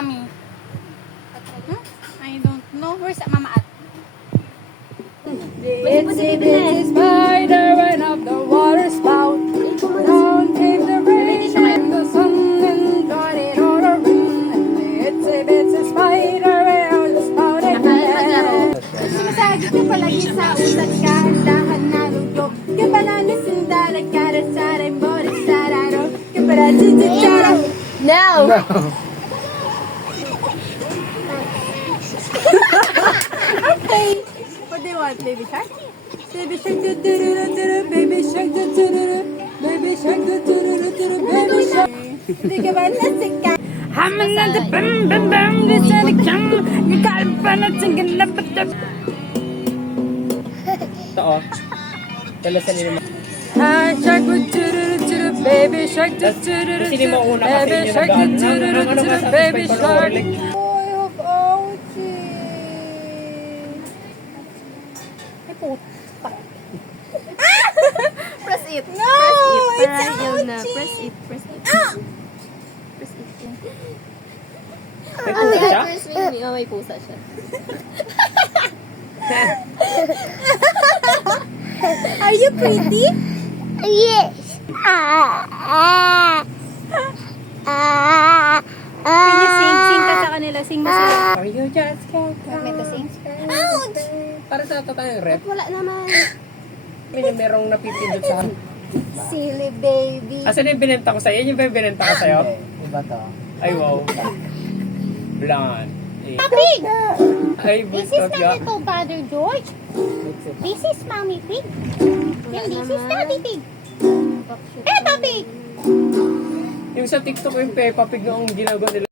mommy? I don't know. Where's Mama at? Itsy bitsy spider went up the water spout. Down came the rain and the sun and got it all around. And the itsy bitsy spider went up the spout again. Sumasagit ka palagi sa utak ka, handahan na lugok. Kapananis ang dalag ka, rasaray mo, rasararo. Kapanachichichara. No. Okay. What do you want, baby shark? Baby shark, do do do do do, baby shark, do do do do, baby shark, do do do do do, baby shark. Hindi ka ba nasika? Haman na the bam bam bam, this is the cam. You got it, but not thinking about the. Ito oh. Talasan nila mga... Hi shark, do do do do do, baby shark, do do do do Sino mo do, una kasi baby yun yung shark, do do do do ano do, ba sa baby Spike shark. Orlick? Boy of Ouchie. Press it. No, Press it. it's Para yun na. ouchie. Press it. Press it. Press it. May Ang pusa siya? first wing niya, may pusa siya. Are you pretty? Yes. Can you sing? Sing ka sa kanila. Sing mo sila. Are you just Want me to sing? Ouch! Para sa ito tayong rep. Wala naman. Merong napipindot sa... Silly baby. Asan yung binenta ko sa'yo? Yan yung ba yung binenta ko sa'yo? Iba to. Ay wow. Blonde. Pig! Ay, This is bustot my ya. little brother George. This is Mommy Pig. And this is Daddy Pig. Peppa Pig! Yung sa TikTok yung Peppa Pig noong ginagawa nila.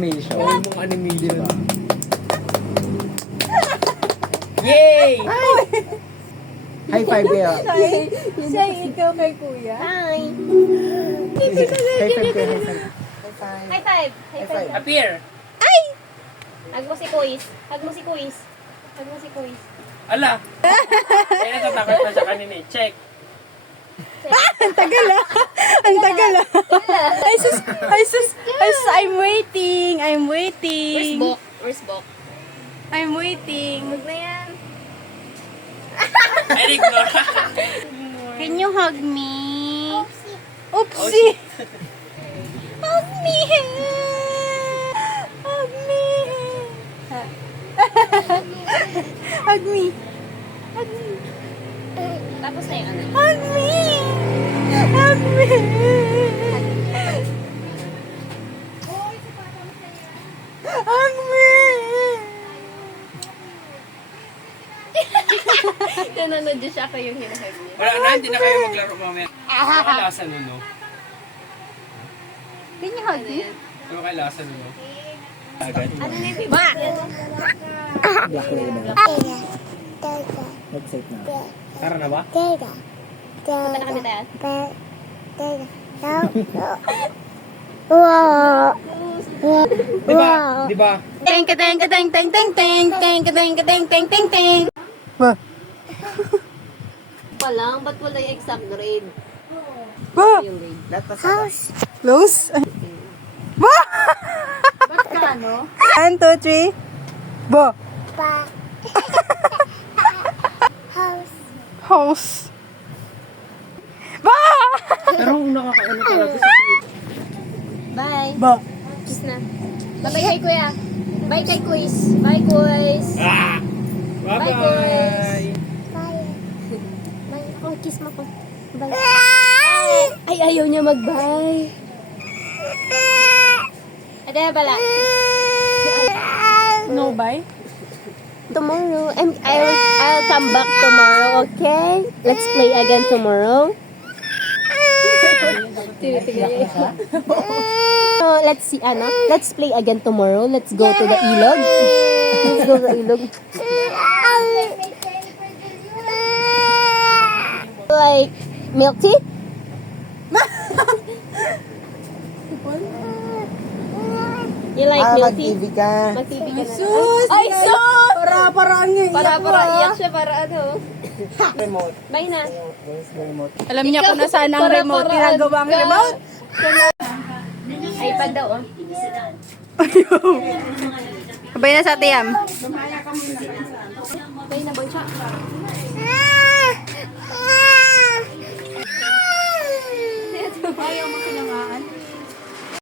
Animation. Gawin mong animation. Yay! High five kayo. Say, ikaw kay kuya. Hi. High five kayo. High five. High five. High five. Appear! Hug mo si Kuis. Hug mo si Kuis. Hug mo si Kuis. Ala! Ay, natatakot na siya kanina eh. Check. Ang tagal ah. Ang tagal ah. Ay sus, ay sus, ay sus, I'm waiting. I'm Where's waiting. Bok? Where's Bok? I'm waiting. Hug na yan. Ay, ignore. Can you hug me? Oopsie. Hug me. Hug me. Hug me. Hug me. Tapos na yung ano. Hug me. Hug me. Hug me. Nanonood dyan siya ako yung hinahag niya. Wala na, hindi na kayo maglaro mamaya. Ano kay lasa nun, no? Can you hug me? Ano kay lasa nun, no? Agad. Ano na yung ba? Black label. Headset na. Tara na ba? Punta na kami tayo. Di ba? Di ba? Teng ka teng ka teng teng teng teng teng ka teng ka teng teng teng teng. Pa lang, ba't wala yung exact grade? Ba? Yung grade. Close. Ba? Ba't ka ano? 1, 2, 3. Ba? House. Ba? Pero ang nakakaano talaga sa Bye. Ba? Kiss na. Bye-bye kay Kuya. Bye kay Kuis. Bye, Kuis. Ah! Bye, Bye-bye! Bye. Ako, kiss mo ko. Bye. Ay, ayaw niya mag-bye. Ate, bala. No bye? Tomorrow. I'll come back tomorrow, okay? Let's play again tomorrow. Let's see, ano? Let's play again tomorrow. Let's go to the ilog. Let's go to the ilog. Like milk tea? You like milk tea? Mag-TV ka. Mag-TV ka na. Sus! Ay, sus! Para niya. Para iyak siya, para ano. Remote. Bye na. Where's the remote? Alam niya kung nasaan ang remote. Tinagawa ang remote. iPad daw, oh. Sabay na sa tiyam. Sabay na, boy siya.